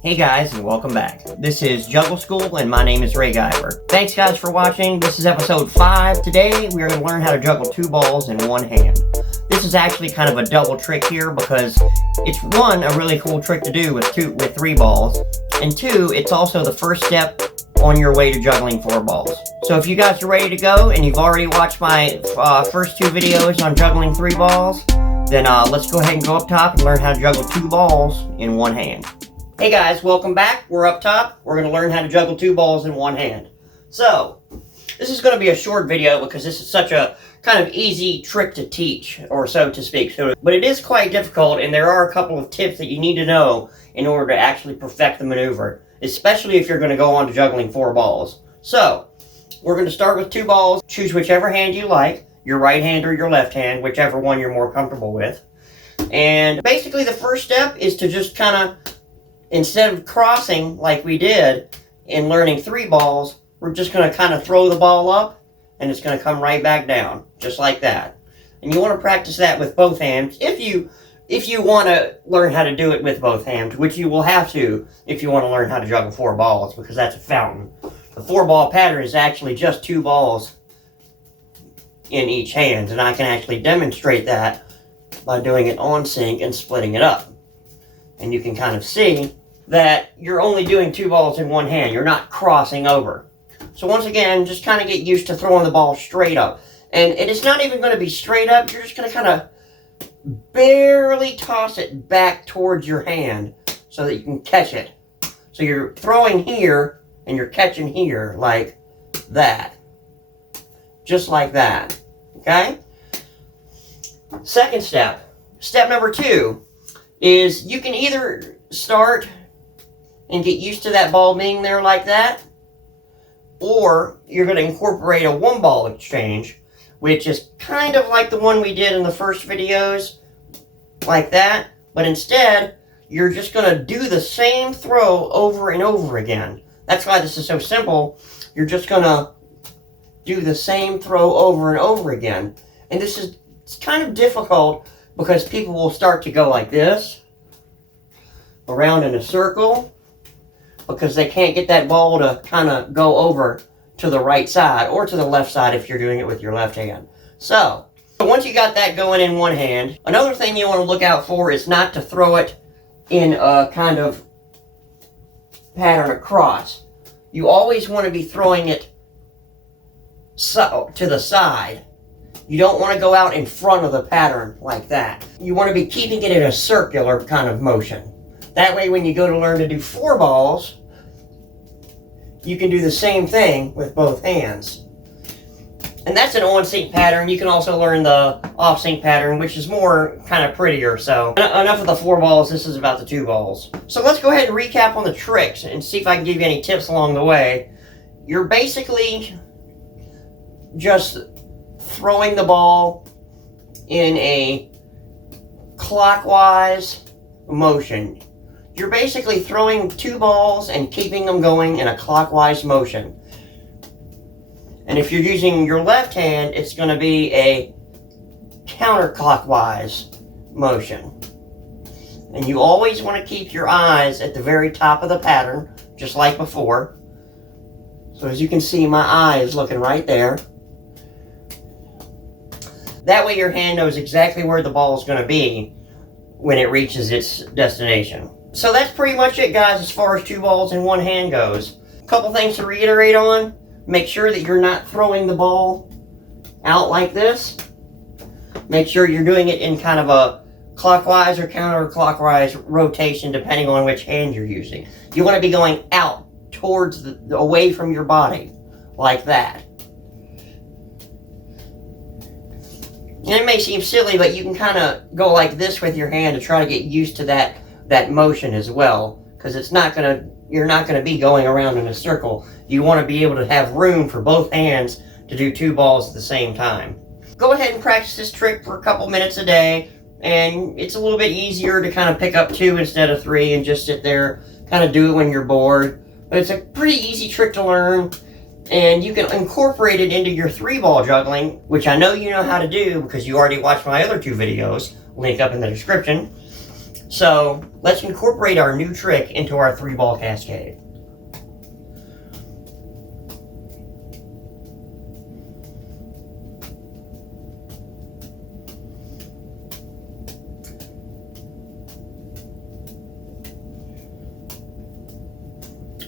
Hey guys, and welcome back. This is Juggle School, and my name is Ray Guyver. Thanks guys for watching. This is episode 5. Today, we are going to learn how to juggle 2 balls in one hand. This is actually kind of a double trick here because it's one, a really cool trick to do with 3 balls, and 2, it's also the first step on your way to juggling 4 balls. So if you guys are ready to go, and you've already watched my first 2 videos on juggling 3 balls, then let's go ahead and go up top and learn how to juggle 2 balls in one hand. Hey guys, welcome back. We're up top. We're going to learn how to juggle 2 balls in one hand. So, this is going to be a short video because this is such a kind of easy trick to teach, or so to speak. But it is quite difficult, and there are a couple of tips that you need to know in order to actually perfect the maneuver, especially if you're going to go on to juggling 4 balls. So, we're going to start with 2 balls. Choose whichever hand you like, your right hand or your left hand, whichever one you're more comfortable with. And basically the first step is to just kind of, instead of crossing like we did in learning 3 balls, we're just going to kind of throw the ball up and it's going to come right back down, just like that. And you want to practice that with both hands if you want to learn how to do it with both hands, which you will have to if you want to learn how to juggle 4 balls, because that's a fountain. The 4-ball pattern is actually just 2 balls in each hand, and I can actually demonstrate that by doing it on sync and splitting it up. And you can kind of see that you're only doing 2 balls in one hand. You're not crossing over. So once again, just kind of get used to throwing the ball straight up. And it is not even going to be straight up. You're just going to kind of barely toss it back towards your hand so that you can catch it. So you're throwing here and you're catching here like that. Just like that. Okay? Second step. Step number 2. Is you can either start and get used to that ball being there like that, or you're going to incorporate a 1-ball exchange, which is kind of like the one we did in the first videos, like that, but instead, you're just going to do the same throw over and over again. That's why this is so simple. You're just going to do the same throw over and over again. And it's kind of difficult because people will start to go like this, around in a circle, because they can't get that ball to kind of go over to the right side, or to the left side if you're doing it with your left hand. So once you got that going in one hand, another thing you want to look out for is not to throw it in a kind of pattern across. You always want to be throwing it to the side. You don't want to go out in front of the pattern like that. You want to be keeping it in a circular kind of motion. That way when you go to learn to do 4 balls, you can do the same thing with both hands. And that's an on-sync pattern. You can also learn the off-sync pattern, which is more kind of prettier. So enough of the 4 balls, this is about the 2 balls. So let's go ahead and recap on the tricks and see if I can give you any tips along the way. You're basically just throwing the ball in a clockwise motion. You're basically throwing 2 balls and keeping them going in a clockwise motion. And if you're using your left hand, it's going to be a counterclockwise motion. And you always want to keep your eyes at the very top of the pattern, just like before. So as you can see, my eye is looking right there. That way your hand knows exactly where the ball is going to be when it reaches its destination. So that's pretty much it, guys, as far as 2 balls in one hand goes. A couple things to reiterate on. Make sure that you're not throwing the ball out like this. Make sure you're doing it in kind of a clockwise or counterclockwise rotation, depending on which hand you're using. You want to be going out towards away from your body, like that. And it may seem silly, but you can kind of go like this with your hand to try to get used to that motion as well, because you're not gonna be going around in a circle. You want to be able to have room for both hands to do 2 balls at the same time. Go ahead and practice this trick for a couple minutes a day, and it's a little bit easier to kind of pick up 2 instead of 3 and just sit there, kind of do it when you're bored. But it's a pretty easy trick to learn, and you can incorporate it into your 3-ball juggling, which I know you know how to do because you already watched my other 2 videos, link up in the description. So let's incorporate our new trick into our 3-ball cascade.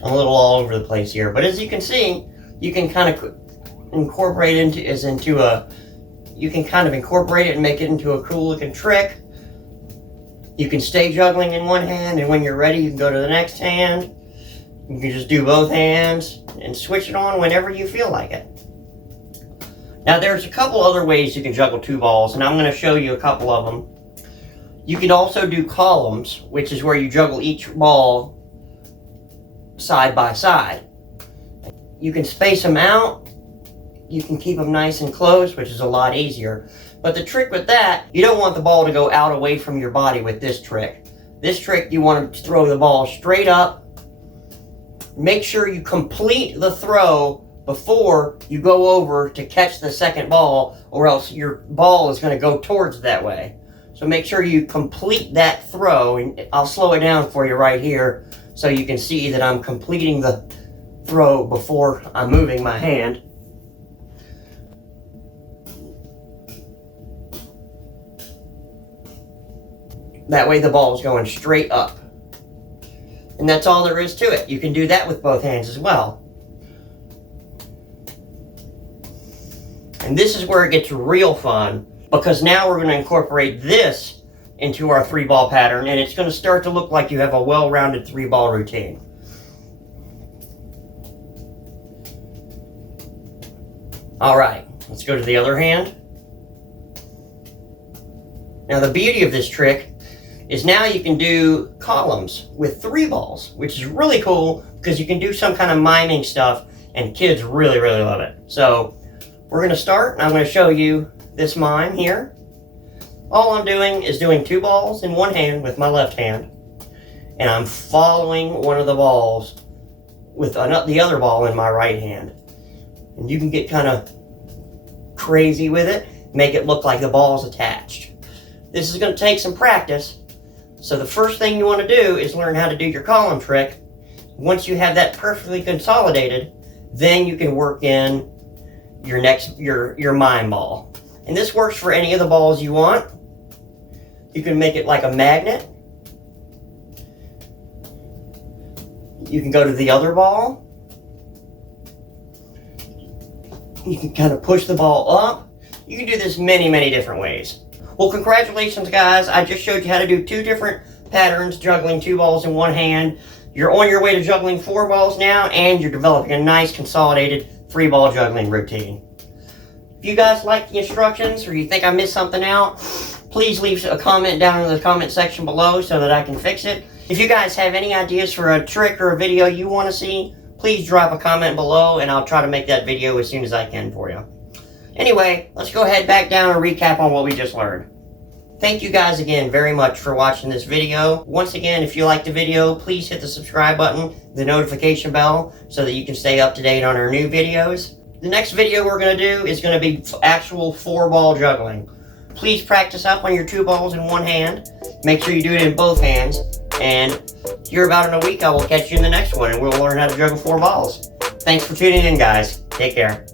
I'm a little all over the place here, but as you can see, you can kind of incorporate it and make it into a cool looking trick. You can stay juggling in one hand, and when you're ready, you can go to the next hand. You can just do both hands and switch it on whenever you feel like it. Now, there's a couple other ways you can juggle 2 balls, and I'm going to show you a couple of them. You can also do columns, which is where you juggle each ball side by side. You can space them out. You can keep them nice and close, which is a lot easier. But the trick with that, you don't want the ball to go out away from your body with this trick. This trick, you want to throw the ball straight up. Make sure you complete the throw before you go over to catch the second ball, or else your ball is going to go towards that way. So make sure you complete that throw, and I'll slow it down for you right here so you can see that I'm completing the throw before I'm moving my hand. That way the ball is going straight up. And that's all there is to it. You can do that with both hands as well. And this is where it gets real fun, because now we're going to incorporate this into our 3-ball pattern, and it's going to start to look like you have a well-rounded 3-ball routine. All right, let's go to the other hand. Now, the beauty of this trick is now you can do columns with 3 balls, which is really cool because you can do some kind of miming stuff, and kids really, really love it. So we're going to start, and I'm going to show you this mime here. All I'm doing is doing 2 balls in one hand with my left hand, and I'm following one of the balls with the other ball in my right hand. And you can get kind of crazy with it, make it look like the ball's attached. This is going to take some practice, so the first thing you want to do is learn how to do your column trick. Once you have that perfectly consolidated, then you can work in your mime ball. And this works for any of the balls you want. You can make it like a magnet. You can go to the other ball. You can kind of push the ball up. You can do this many, many different ways. Well, congratulations, guys. I just showed you how to do 2 different patterns, juggling 2 balls in one hand. You're on your way to juggling 4 balls now, and you're developing a nice consolidated 3-ball juggling routine. If you guys like the instructions, or you think I missed something out, please leave a comment down in the comment section below so that I can fix it. If you guys have any ideas for a trick or a video you want to see, please drop a comment below, and I'll try to make that video as soon as I can for you. Anyway, let's go ahead back down and recap on what we just learned. Thank you guys again very much for watching this video. Once again, if you liked the video, please hit the subscribe button, the notification bell, so that you can stay up to date on our new videos. The next video we're going to do is going to be actual 4-ball juggling. Please practice up on your 2 balls in one hand. Make sure you do it in both hands. And here about in a week, I will catch you in the next one, and we'll learn how to juggle 4 balls. Thanks for tuning in, guys. Take care.